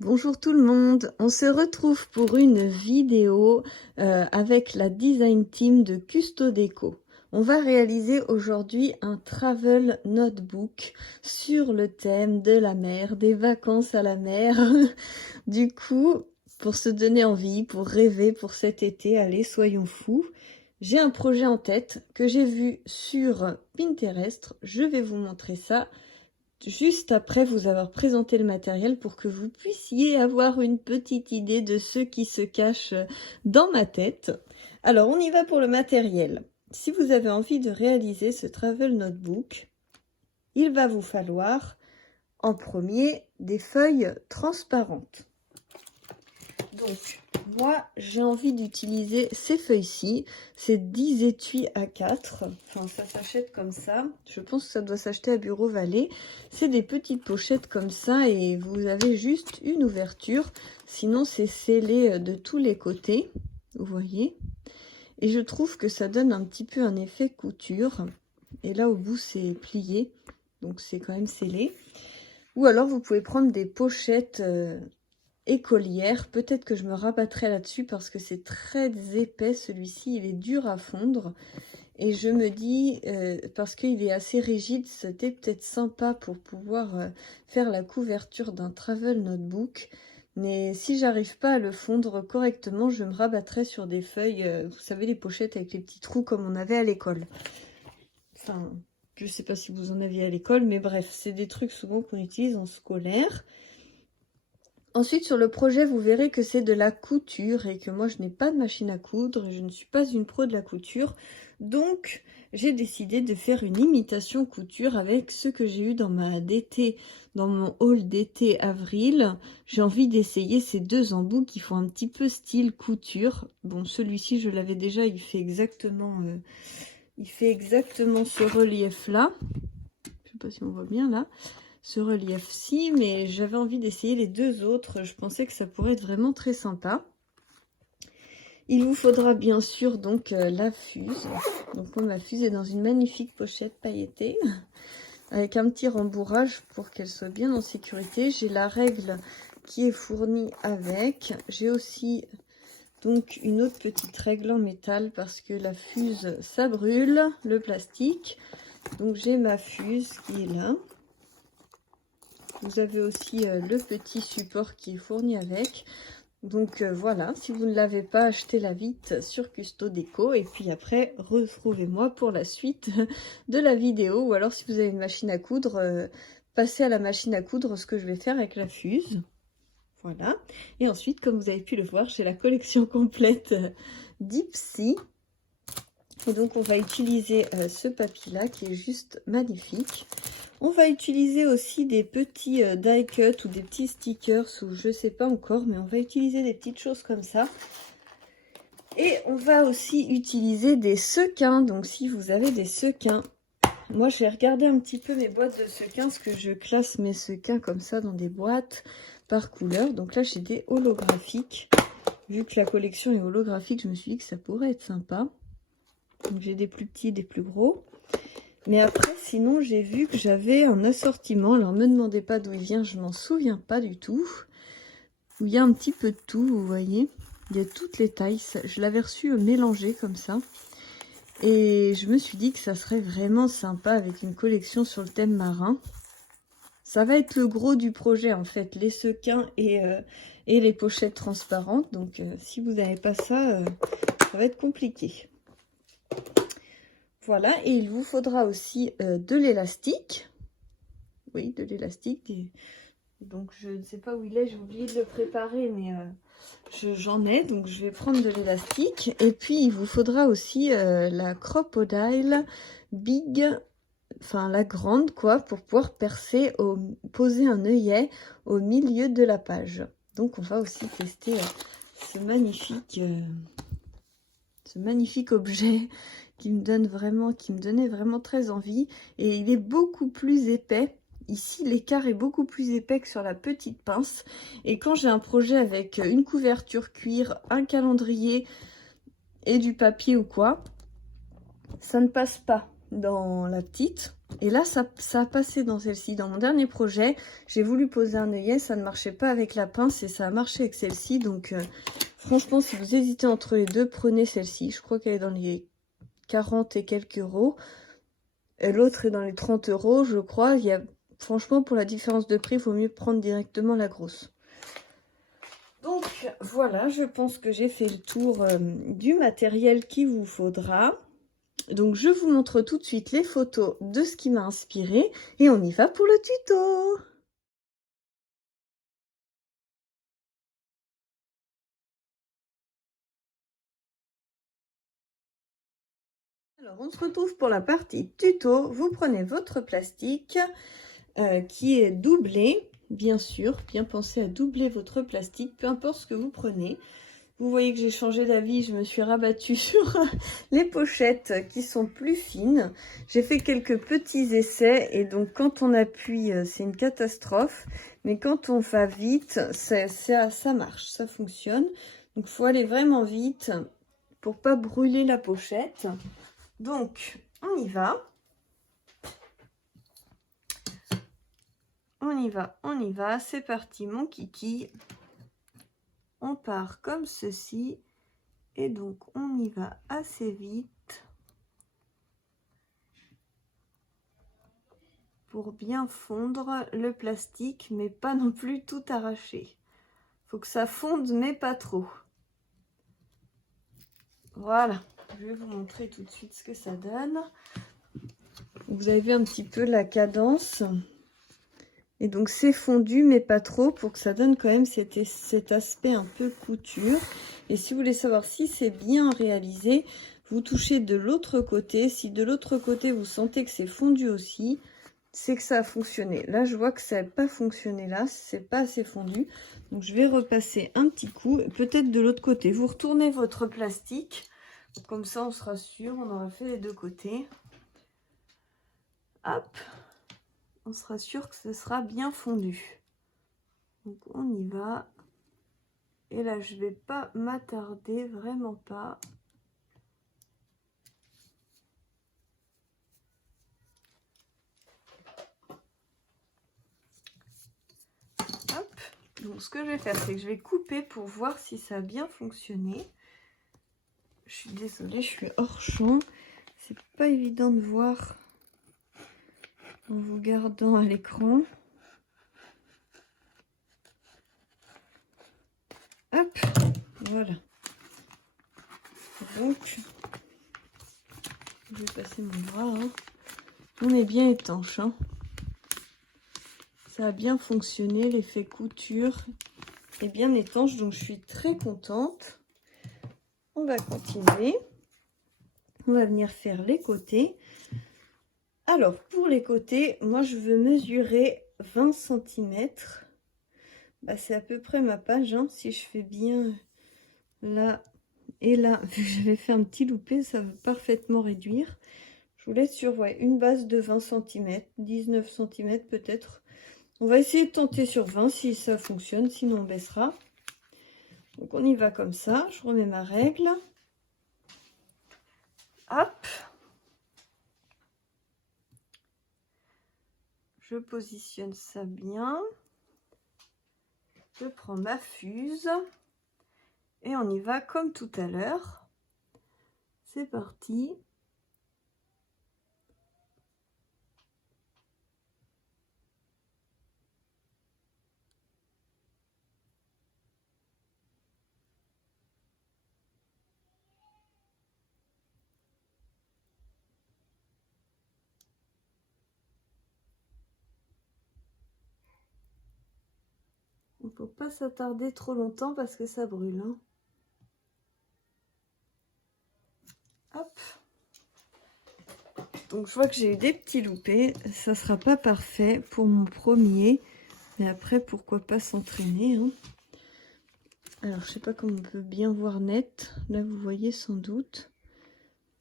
Bonjour tout le monde, on se retrouve pour une vidéo avec la design team de Custo Déco. On va réaliser aujourd'hui un travel notebook sur le thème de la mer, des vacances à la mer. Du coup, pour se donner envie, pour rêver pour cet été, allez, soyons fous. J'ai un projet en tête que j'ai vu sur Pinterest, je vais vous montrer ça juste après vous avoir présenté le matériel pour que vous puissiez avoir une petite idée de ce qui se cache dans ma tête. Alors, on y va pour le matériel. Si vous avez envie de réaliser ce travel notebook, il va vous falloir en premier des feuilles transparentes. Donc, moi, j'ai envie d'utiliser ces feuilles-ci. C'est 10 étuis A4. Enfin, ça s'achète comme ça. Je pense que ça doit s'acheter à Bureau Vallée. C'est des petites pochettes comme ça et vous avez juste une ouverture. Sinon, c'est scellé de tous les côtés. Vous voyez? Et je trouve que ça donne un petit peu un effet couture. Et là, au bout, c'est plié. Donc, c'est quand même scellé. Ou alors, vous pouvez prendre des pochettes écolière. Peut-être que je me rabattrai là-dessus parce que c'est très épais celui-ci, il est dur à fondre. Et je me dis, parce qu'il est assez rigide, c'était peut-être sympa pour pouvoir faire la couverture d'un travel notebook. Mais si j'arrive pas à le fondre correctement, je me rabattrai sur des feuilles, vous savez, les pochettes avec les petits trous comme on avait à l'école. Enfin, je sais pas si vous en aviez à l'école, mais bref, c'est des trucs souvent qu'on utilise en scolaire. Ensuite, sur le projet, vous verrez que c'est de la couture et que moi, je n'ai pas de machine à coudre et je ne suis pas une pro de la couture. Donc, j'ai décidé de faire une imitation couture avec ce que j'ai eu dans ma d'été, dans mon haul d'été avril. J'ai envie d'essayer ces deux embouts qui font un petit peu style couture. Bon, celui-ci, je l'avais déjà, il fait exactement ce relief-là. Je sais pas si on voit bien là. Ce relief-ci, mais j'avais envie d'essayer les deux autres. Je pensais que ça pourrait être vraiment très sympa. Il vous faudra bien sûr donc la fuse. Donc moi, ma fuse est dans une magnifique pochette pailletée avec un petit rembourrage pour qu'elle soit bien en sécurité. J'ai la règle qui est fournie avec. J'ai aussi donc une autre petite règle en métal parce que la fuse, ça brûle le plastique. Donc j'ai ma fuse qui est là. Vous avez aussi le petit support qui est fourni avec. Donc voilà, si vous ne l'avez pas, achetez-la vite sur Custo Déco. Et puis après, retrouvez-moi pour la suite de la vidéo. Ou alors si vous avez une machine à coudre, passez à la machine à coudre ce que je vais faire avec la fuse. Voilà. Et ensuite, comme vous avez pu le voir, j'ai la collection complète d'Ipsy. Et donc on va utiliser ce papier-là qui est juste magnifique. On va utiliser aussi des petits die cut ou des petits stickers ou je sais pas encore, mais on va utiliser des petites choses comme ça. Et on va aussi utiliser des sequins. Donc si vous avez des sequins, moi j'ai regardé un petit peu mes boîtes de sequins, parce que je classe mes sequins comme ça dans des boîtes par couleur. Donc là j'ai des holographiques. Vu que la collection est holographique, je me suis dit que ça pourrait être sympa. Donc j'ai des plus petits, des plus gros. Mais après, sinon, j'ai vu que j'avais un assortiment. Alors, me demandez pas d'où il vient, je m'en souviens pas du tout. Où il y a un petit peu de tout, vous voyez. Il y a toutes les tailles. Je l'avais reçu mélangé comme ça. Et je me suis dit que ça serait vraiment sympa avec une collection sur le thème marin. Ça va être le gros du projet, en fait. Les sequins et les pochettes transparentes. Donc, si vous n'avez pas ça, ça va être compliqué. Voilà, et il vous faudra aussi de l'élastique. Oui, de l'élastique. Donc, je ne sais pas où il est, j'ai oublié de le préparer, mais j'en ai. Donc, je vais prendre de l'élastique. Et puis, il vous faudra aussi la Crocodile Big, enfin la grande, quoi, pour pouvoir poser un œillet au milieu de la page. Donc, on va aussi tester ce magnifique objet qui me donnait vraiment très envie. Et il est beaucoup plus épais. Ici, l'écart est beaucoup plus épais que sur la petite pince. Et quand j'ai un projet avec une couverture cuir, un calendrier et du papier ou quoi, ça ne passe pas dans la petite. Et là, ça a passé dans celle-ci. Dans mon dernier projet, j'ai voulu poser un œillet, ça ne marchait pas avec la pince et ça a marché avec celle-ci. Donc, franchement, si vous hésitez entre les deux, prenez celle-ci. Je crois qu'elle est dans les 40 et quelques euros. L'autre est dans les 30 euros, je crois. Franchement, pour la différence de prix, il vaut mieux prendre directement la grosse. Donc, voilà, je pense que j'ai fait le tour du matériel qu'il vous faudra. Donc, je vous montre tout de suite les photos de ce qui m'a inspiré et on y va pour le tuto. Alors, on se retrouve pour la partie tuto. Vous prenez votre plastique qui est doublé, bien sûr. Bien penser à doubler votre plastique, peu importe ce que vous prenez. Vous voyez que j'ai changé d'avis, je me suis rabattue sur les pochettes qui sont plus fines. J'ai fait quelques petits essais et donc quand on appuie, c'est une catastrophe. Mais quand on va vite, ça marche, ça fonctionne. Donc il faut aller vraiment vite pour pas brûler la pochette. Donc on y va. On y va. C'est parti mon kiki. On part comme ceci. Et donc, on y va assez vite pour bien fondre le plastique, mais pas non plus tout arracher. Faut que ça fonde, mais pas trop. Voilà, je vais vous montrer tout de suite ce que ça donne. Vous avez vu un petit peu la cadence. Et donc, c'est fondu, mais pas trop, pour que ça donne quand même cet aspect un peu couture. Et si vous voulez savoir si c'est bien réalisé, vous touchez de l'autre côté. Si de l'autre côté, vous sentez que c'est fondu aussi, c'est que ça a fonctionné. Là, je vois que ça n'a pas fonctionné là, c'est pas assez fondu. Donc, je vais repasser un petit coup, peut-être de l'autre côté. Vous retournez votre plastique, comme ça, on sera sûr, on aura fait les deux côtés. Hop! On sera sûr que ce sera bien fondu. Donc on y va. Et là, je vais pas m'attarder, vraiment pas. Hop. Donc ce que je vais faire, c'est que je vais couper pour voir si ça a bien fonctionné. Je suis désolée, je suis hors champ. C'est pas évident de voir en vous gardant à l'écran. Hop, voilà. Donc, je vais passer mon bras. Hein. On est bien étanche. Hein. Ça a bien fonctionné, l'effet couture est bien étanche, donc je suis très contente. On va continuer. On va venir faire les côtés. Alors, pour les côtés, moi, je veux mesurer 20 cm. Bah, c'est à peu près ma page. Hein. Si je fais bien là et là, vu que j'avais fait un petit loupé, ça va parfaitement réduire. Je vous laisse sur une base de 20 cm, 19 cm peut-être. On va essayer de tenter sur 20 si ça fonctionne, sinon on baissera. Donc, on y va comme ça. Je remets ma règle. Hop. Je positionne ça bien. Je prends ma fuse. Et on y va comme tout à l'heure. C'est parti. Il ne faut pas s'attarder trop longtemps parce que ça brûle. Hein. Hop. Donc je vois que j'ai eu des petits loupés. Ça ne sera pas parfait pour mon premier. Mais après, pourquoi pas s'entraîner. Hein. Alors, je sais pas comment on peut bien voir net. Là, vous voyez sans doute.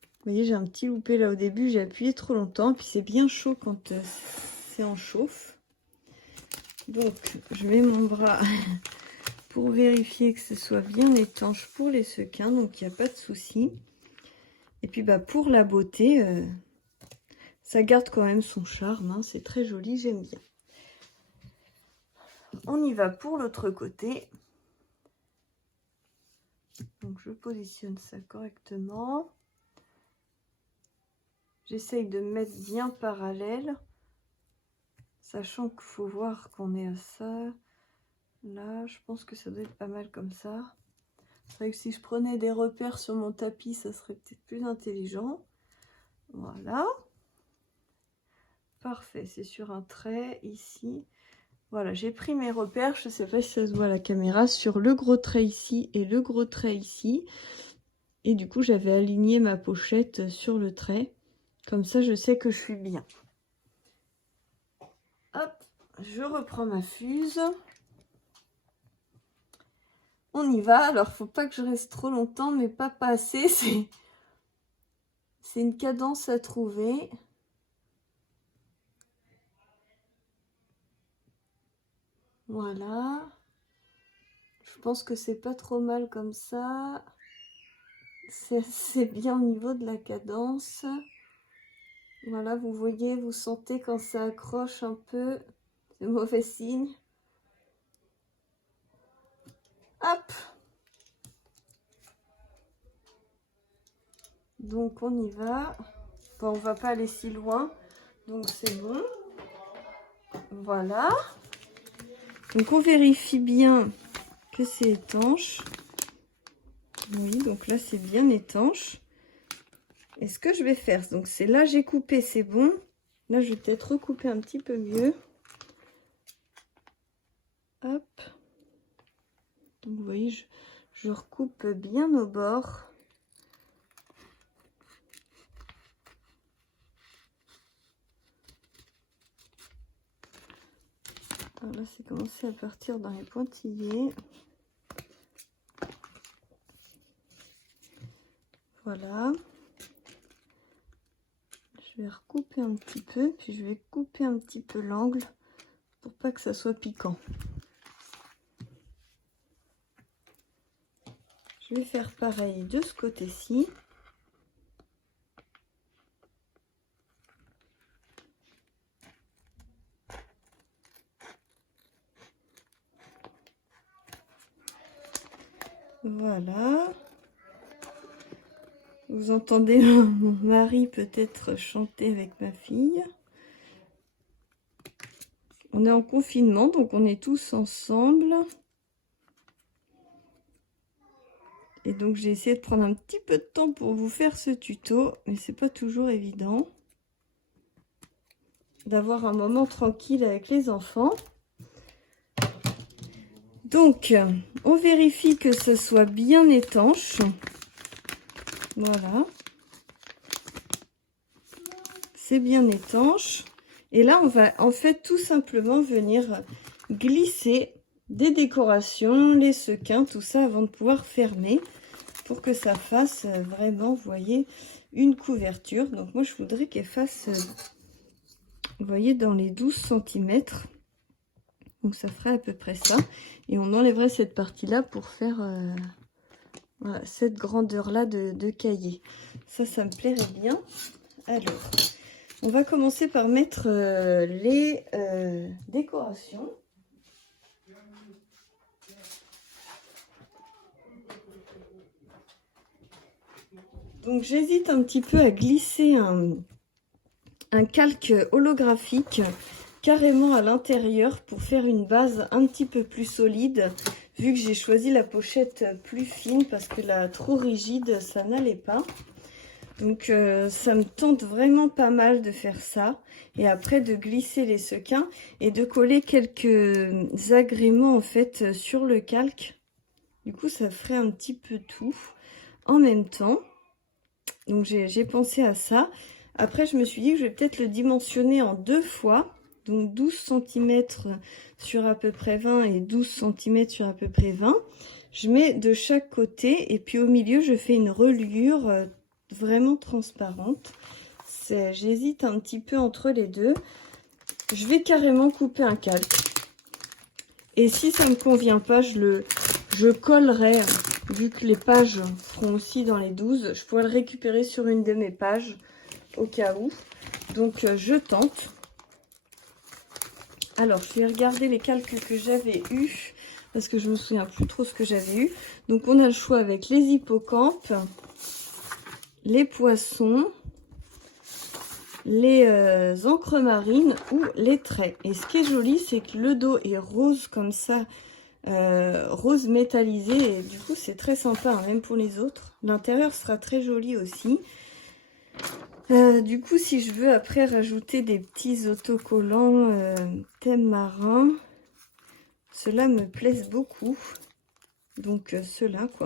Vous voyez, j'ai un petit loupé là au début. J'ai appuyé trop longtemps. Puis c'est bien chaud quand c'est en chauffe. Donc, je mets mon bras pour vérifier que ce soit bien étanche pour les sequins. Donc, il n'y a pas de souci. Et puis, bah, pour la beauté, Ça garde quand même son charme, hein, c'est très joli, j'aime bien. On y va pour l'autre côté. Donc je positionne ça correctement. J'essaye de mettre bien parallèle, sachant qu'il faut voir qu'on est à ça. Là, je pense que ça doit être pas mal comme ça. C'est vrai que si je prenais des repères sur mon tapis, ça serait peut-être plus intelligent. Voilà. Parfait, c'est sur un trait ici. Voilà, j'ai pris mes repères, je ne sais pas si ça se voit à la caméra, sur le gros trait ici et le gros trait ici. Et du coup, j'avais aligné ma pochette sur le trait. Comme ça, je sais que je suis bien. Hop, je reprends ma fuse. On y va. Alors, faut pas que je reste trop longtemps, mais pas assez. C'est une cadence à trouver. Voilà. Je pense que c'est pas trop mal comme ça. C'est bien au niveau de la cadence. Voilà, vous voyez, vous sentez quand ça accroche un peu. C'est mauvais signe. Hop! Donc on y va. Bon, on va pas aller si loin. Donc c'est bon. Voilà. Donc on vérifie bien que c'est étanche. Oui, donc là c'est bien étanche. Et ce que je vais faire, donc c'est là j'ai coupé, c'est bon. Là je vais peut-être recouper un petit peu mieux. Hop. Donc vous voyez, je recoupe bien au bord. Alors là c'est commencé à partir dans les pointillés. Voilà. Je vais recouper un petit peu, puis je vais couper un petit peu l'angle pour pas que ça soit piquant. Je vais faire pareil de ce côté-ci. Voilà. Vous entendez mon mari peut-être chanter avec ma fille. On est en confinement, donc on est tous ensemble. Et donc j'ai essayé de prendre un petit peu de temps pour vous faire ce tuto, mais c'est pas toujours évident d'avoir un moment tranquille avec les enfants. Donc on vérifie que ce soit bien étanche. Voilà. C'est bien étanche. Et là, on va en fait tout simplement venir glisser des décorations, les sequins, tout ça avant de pouvoir fermer pour que ça fasse vraiment, vous voyez, une couverture. Donc moi, je voudrais qu'elle fasse, vous voyez, dans les 12 cm. Donc ça ferait à peu près ça. Et on enlèverait cette partie-là pour faire voilà, cette grandeur-là de cahier. Ça me plairait bien. Alors... on va commencer par mettre les décorations. Donc j'hésite un petit peu à glisser un calque holographique carrément à l'intérieur pour faire une base un petit peu plus solide, vu que j'ai choisi la pochette plus fine parce que la trop rigide, ça n'allait pas. Donc ça me tente vraiment pas mal de faire ça. Et après de glisser les sequins et de coller quelques agréments en fait sur le calque. Du coup ça ferait un petit peu tout en même temps. Donc j'ai pensé à ça. Après je me suis dit que je vais peut-être le dimensionner en 2 fois. Donc 12 cm sur à peu près 20 et 12 cm sur à peu près 20. Je mets de chaque côté et puis au milieu je fais une reliure vraiment transparente. J'hésite un petit peu entre les deux. Je vais carrément couper un calque. Et si ça ne me convient pas, je collerai, vu que les pages seront aussi dans les 12, je pourrais le récupérer sur une de mes pages, au cas où. Donc je tente. Alors je vais regarder les calques que j'avais eus, parce que je me souviens plus trop ce que j'avais eu. Donc on a le choix avec les hippocampes, les poissons, les encres marines ou les traits. Et ce qui est joli, c'est que le dos est rose comme ça, rose métallisé, et du coup c'est très sympa, hein, même pour les autres. L'intérieur sera très joli aussi. Du coup, si je veux après rajouter des petits autocollants thème marin, ceux-là me plaisent beaucoup. Donc ceux-là quoi.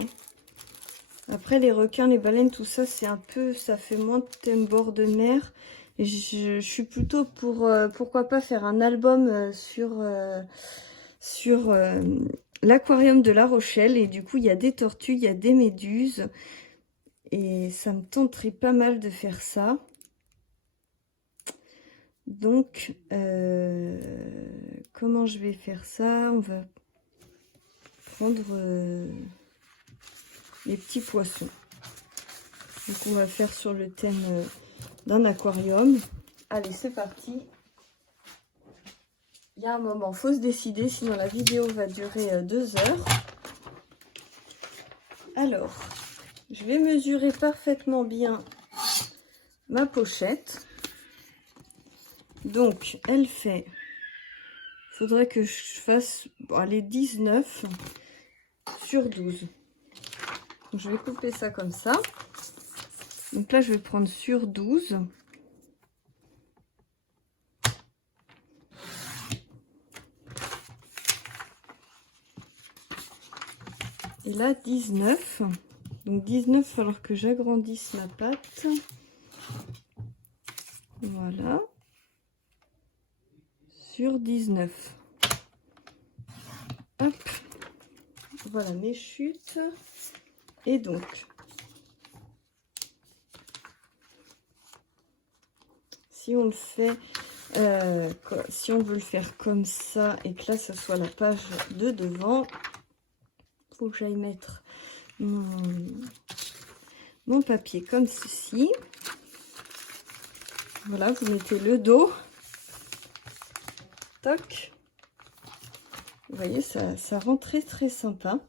Après les requins, les baleines, tout ça, c'est un peu, ça fait moins de thème bord de mer. Et je suis plutôt pour pourquoi pas faire un album sur l'aquarium de La Rochelle. Et du coup, il y a des tortues, il y a des méduses. Et ça me tenterait pas mal de faire ça. Donc, comment je vais faire ça? On va prendre les petits poissons. Donc, on va faire sur le thème d'un aquarium. Allez, c'est parti. Il y a un moment, faut se décider, sinon la vidéo va durer 2 heures. Alors, je vais mesurer parfaitement bien ma pochette. Donc, elle fait... Il faudrait que je fasse les 19 sur 12. Donc, je vais couper ça comme ça. Donc là, je vais prendre sur 12. Et là, 19. Donc 19, il va falloir que j'agrandisse ma pâte. Voilà. Sur 19. Hop. Voilà mes chutes. Et donc, si on le fait, si on veut le faire comme ça et que là, ce soit la page de devant, il faut que j'aille mettre mon papier comme ceci. Voilà, vous mettez le dos. Toc. Vous voyez, ça rend très très sympa.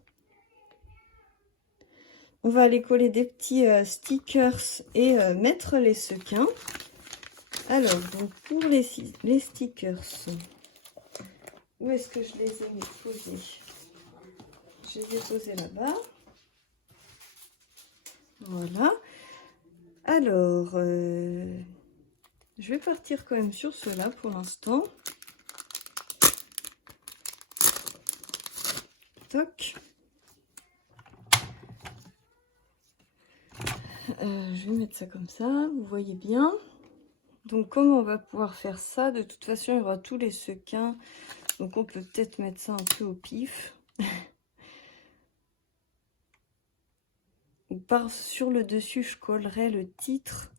On va aller coller des petits stickers et mettre les sequins. Alors, donc pour les stickers, où est-ce que je les ai posés? Je les ai posés là-bas. Voilà. Alors, je vais partir quand même sur ceux-là pour l'instant. Toc. Je vais mettre ça comme ça, vous voyez bien. Donc, comment on va pouvoir faire ça? De toute façon, il y aura tous les sequins. Donc, on peut peut-être mettre ça un peu au pif. Sur le dessus, je collerai le titre.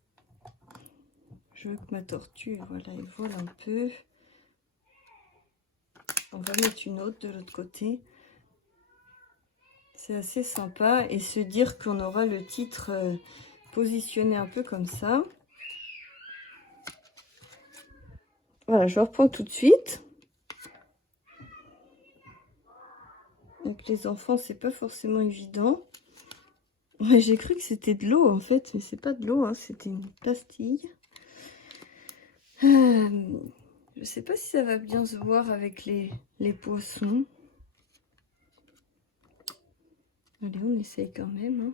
Je veux que ma tortue, voilà, elle vole un peu. On va mettre une autre de l'autre côté. C'est assez sympa. Et se dire qu'on aura le titre positionné un peu comme ça. Voilà, je reprends tout de suite. Avec les enfants, c'est pas forcément évident. Ouais, j'ai cru que c'était de l'eau en fait, mais c'est pas de l'eau, hein, c'était une pastille. Je sais pas si ça va bien se voir avec les poissons. Allez, on essaye quand même. Hein.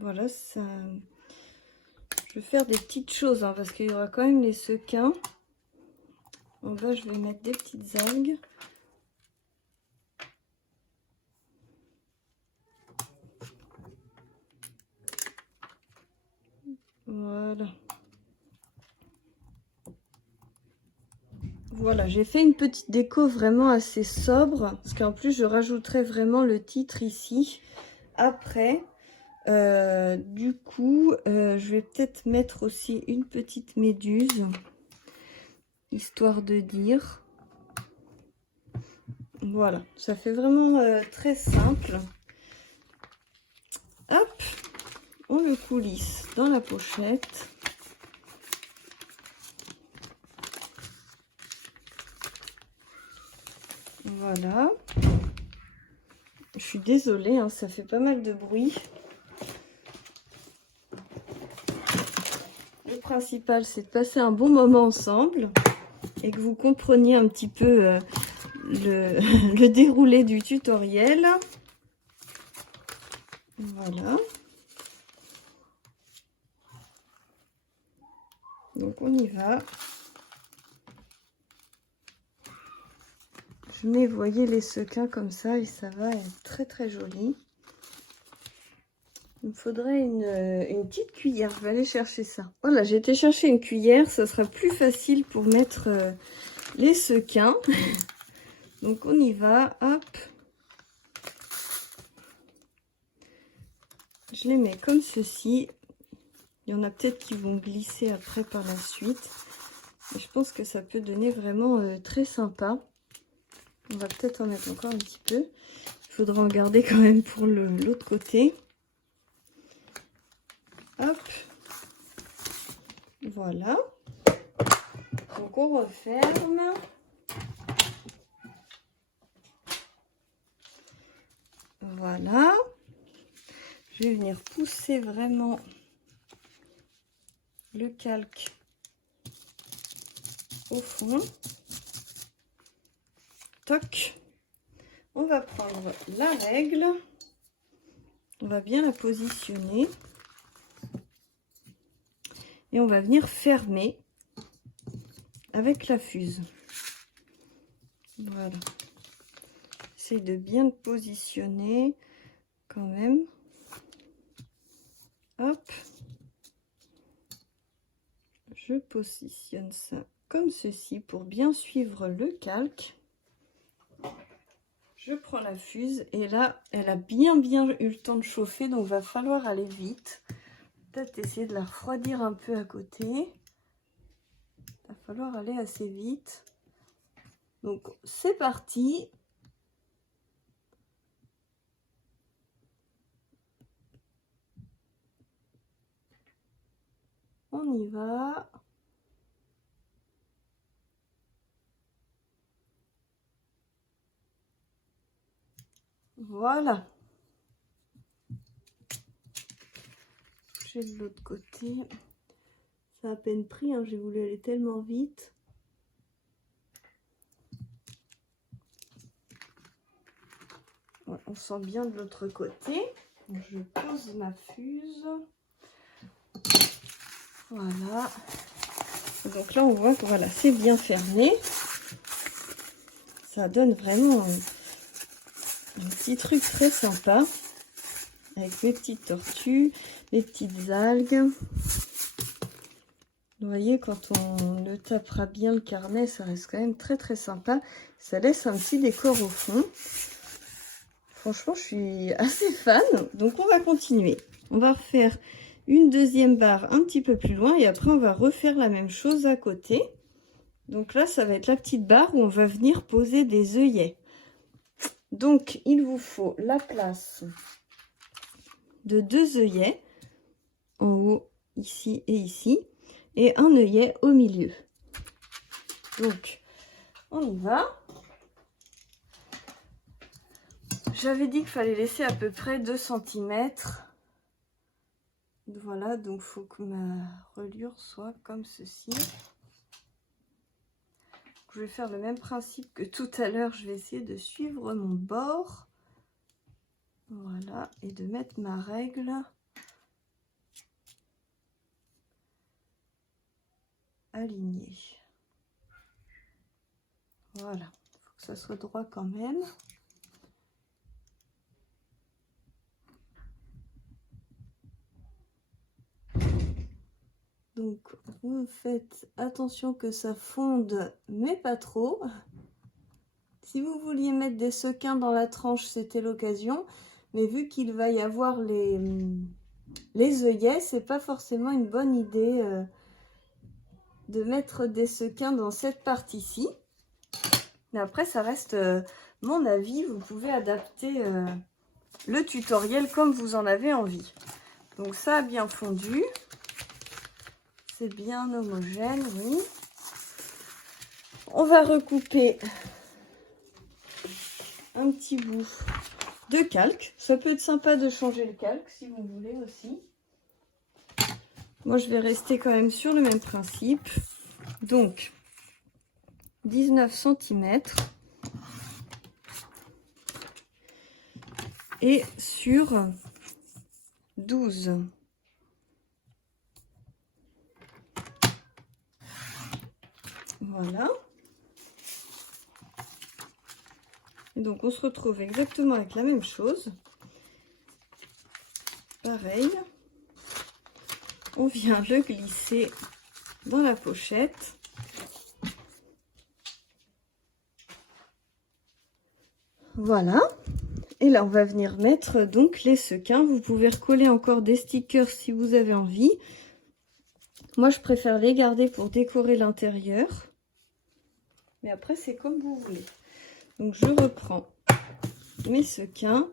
Voilà, ça... Je vais faire des petites choses, hein, parce qu'il y aura quand même les sequins. En bas, je vais mettre des petites algues. Voilà. Voilà, j'ai fait une petite déco vraiment assez sobre, parce qu'en plus, je rajouterai vraiment le titre ici, après. Du coup, je vais peut-être mettre aussi une petite méduse, histoire de dire. Voilà, ça fait vraiment très simple. Hop, on le coulisse dans la pochette. Voilà. Je suis désolée, hein, ça fait pas mal de bruit. Le principal, c'est de passer un bon moment ensemble et que vous compreniez un petit peu le déroulé du tutoriel. Voilà. Donc on y va. Je mets, vous voyez, les sequins comme ça et ça va être très très joli. Il me faudrait une petite cuillère. Je vais aller chercher ça. Voilà, j'ai été chercher une cuillère. Ça sera plus facile pour mettre les sequins. Donc on y va. Hop. Je les mets comme ceci. Il y en a peut-être qui vont glisser après par la suite. Et je pense que ça peut donner vraiment très sympa. On va peut-être en mettre encore un petit peu. Il faudra en garder quand même pour l'autre côté. Hop. Voilà. Donc on referme. Voilà. Je vais venir pousser vraiment le calque au fond. Toc. On va prendre la règle. On va bien la positionner. Et on va venir fermer avec la fuse. Voilà. J'essaie de bien le positionner quand même. Hop. Je positionne ça comme ceci pour bien suivre le calque. Je prends la fuse et là, elle a bien eu le temps de chauffer, donc va falloir aller vite. Peut-être essayer de la refroidir un peu à côté. Il va falloir aller assez vite. Donc c'est parti. On y va. Voilà. J'ai de l'autre côté. Ça a à peine pris, hein, j'ai voulu aller tellement vite. Ouais, on sent bien de l'autre côté. Je pose ma fuse. Voilà. Donc là, on voit que voilà, c'est bien fermé. Ça donne vraiment un petit truc très sympa. Avec mes petites tortues, les petites algues. Vous voyez, quand on le tapera bien le carnet, ça reste quand même très très sympa. Ça laisse un petit décor au fond. Franchement, je suis assez fan. Donc, on va continuer. On va refaire une deuxième barre un petit peu plus loin. Et après, on va refaire la même chose à côté. Donc là, ça va être la petite barre où on va venir poser des œillets. Donc, il vous faut la place de 2 œillets. En haut, ici et ici. Et un œillet au milieu. Donc, on y va. J'avais dit qu'il fallait laisser à peu près 2 cm. Voilà, donc il faut que ma reliure soit comme ceci. Je vais faire le même principe que tout à l'heure. Je vais essayer de suivre mon bord. Voilà, et de mettre ma règle alignée. Voilà, il faut que ça soit droit quand même. Donc, vous faites attention que ça fonde, mais pas trop. Si vous vouliez mettre des sequins dans la tranche, c'était l'occasion. Mais vu qu'il va y avoir les œillets, c'est pas forcément une bonne idée de mettre des sequins dans cette partie-ci. Mais après, ça reste mon avis, vous pouvez adapter le tutoriel comme vous en avez envie. Donc ça a bien fondu. C'est bien homogène, oui. On va recouper un petit bout de calque. Ça peut être sympa de changer le calque si vous voulez aussi. Moi, je vais rester quand même sur le même principe. Donc, 19 cm. Et sur 12. Voilà. Et donc, on se retrouve exactement avec la même chose. Pareil. On vient le glisser dans la pochette. Voilà. Et là, on va venir mettre donc les sequins. Vous pouvez recoller encore des stickers si vous avez envie. Moi, je préfère les garder pour décorer l'intérieur. Mais après, c'est comme vous voulez. Donc, je reprends mes sequins.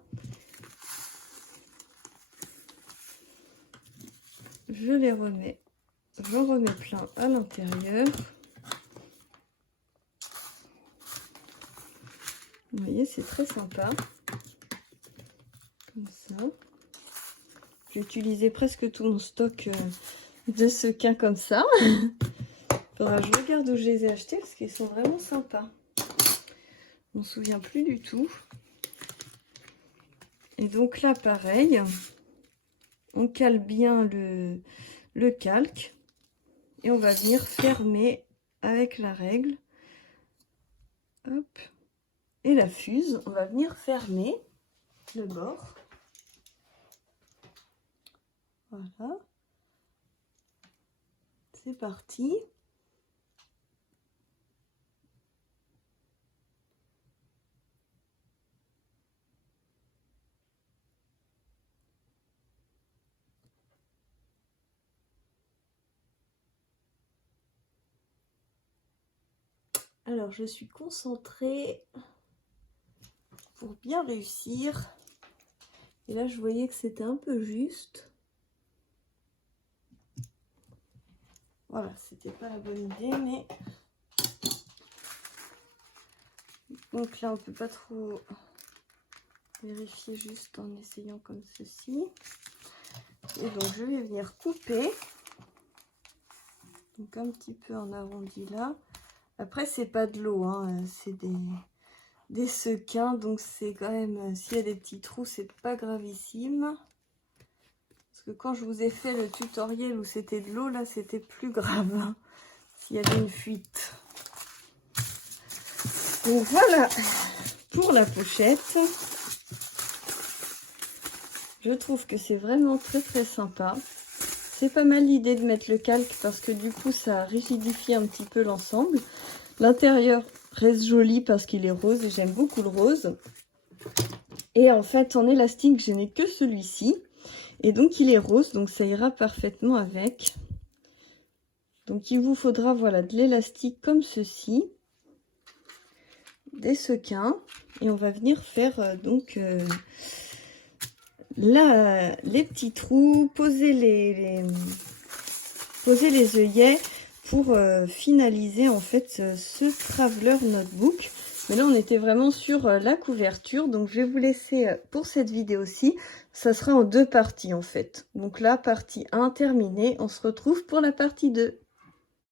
Je les remets. J'en remets plein à l'intérieur. Vous voyez, c'est très sympa. Comme ça. J'ai utilisé presque tout mon stock de sequins comme ça. Faudra que je regarde où je les ai achetés parce qu'ils sont vraiment sympas. Je m'en souviens plus du tout. Et donc là, pareil, on cale bien le calque et on va venir fermer avec la règle. Hop. Et la fuse, on va venir fermer le bord. Voilà. C'est parti. Alors, je suis concentrée pour bien réussir. Et là, je voyais que c'était un peu juste. Voilà, c'était pas la bonne idée, mais... Donc là, on peut pas trop vérifier juste en essayant comme ceci. Et donc, je vais venir couper. Donc, un petit peu en arrondi là. Après, c'est pas de l'eau, hein, c'est des sequins. Donc, c'est quand même... S'il y a des petits trous, c'est pas gravissime. Parce que quand je vous ai fait le tutoriel où c'était de l'eau, là, c'était plus grave. Hein, s'il y avait une fuite. Donc, voilà pour la pochette. Je trouve que c'est vraiment très très sympa. C'est pas mal l'idée de mettre le calque parce que du coup ça rigidifie un petit peu l'ensemble. L'intérieur reste joli parce qu'il est rose et j'aime beaucoup le rose. Et en fait en élastique je n'ai que celui-ci. Et donc il est rose, donc ça ira parfaitement avec. Donc il vous faudra voilà de l'élastique comme ceci. Des sequins. Et on va venir faire donc... Là, les petits trous, poser les œillets pour finaliser en fait ce Traveler Notebook. Mais là, on était vraiment sur la couverture. Donc, je vais vous laisser pour cette vidéo-ci. Ça sera en deux parties en fait. Donc là, partie 1 terminée. On se retrouve pour la partie 2.